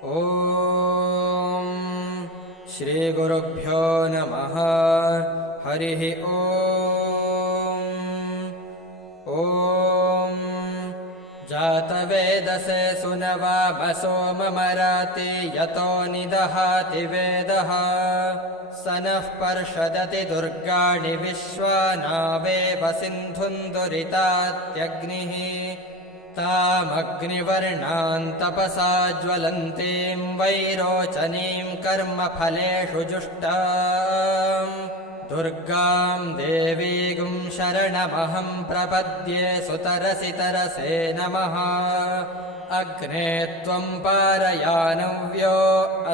ॐ श्रीगुरुभ्यो नमः। हरिः ॐ जातवेदसे सुनवामसो ममराति यतो निदहाति वेदः स नः पर्षदति दुर्गाणि विश्वानावेव सिन्धुन्दुरितात्यग्निः तामग्निवर्णां तपसा ज्वलन्तीं वैरोचनीं कर्मफलेषु जुष्टाम् दुर्गां देवीं शरणमहं प्रपद्ये सुतरसि तरसे नमः। अग्ने त्वं पारयानव्यो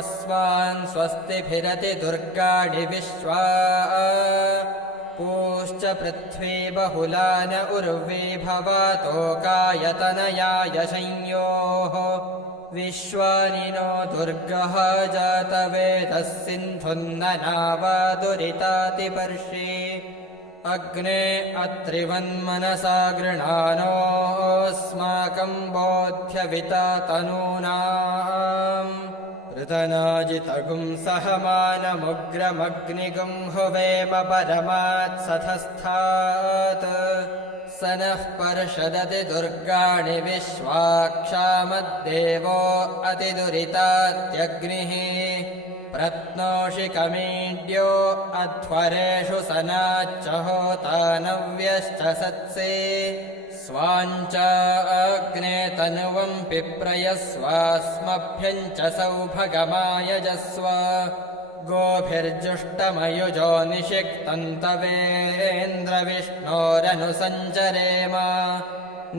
अस्मान् स्वस्तिभिरति दुर्गाणि विश्वा पूश्च पृथ्वी बहुलान उर्वी भवातोकायतनयाय संयोः विश्वानि नो दुर्गः जातवेदः सिन्धुन्ननावादुरितातिपर्षि अग्ने अत्रिवन्मनसा गृणानोऽस्माकं बोध्यविता तनूनाम् ऋतनाजितगुं सहमानमुग्रमग्निगुं हुवेम परमात्सथस्थात् स नः पर्षदति दुर्गाणि विश्वाक्षामद्देवो अतिदुरितात्यग्निः प्रत्नोषि कमीड्यो अध्वरेषु सनाच्च होतानव्यश्च सत्से स्वाञ्च अग्ने तनुवं पिप्रयस्वास्मभ्यं च सौभगमायजस्व गोभिर्जुष्टमयुजो निषिक्तन्तवेन्द्रविष्णोरनुसञ्चरेम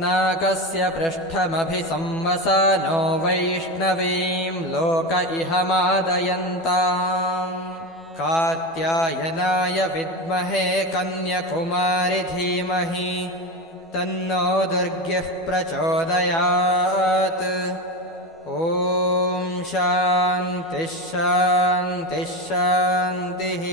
नाकस्य पृष्ठमभिसंवसानो वैष्णवीं लोक इह मादयन्ताम् कात्यायनाय विद्महे कन्यकुमारि धीमहि तन्नो दुर्गिः प्रचोदयात्। ॐ शान्तिः शान्तिः शान्तिः।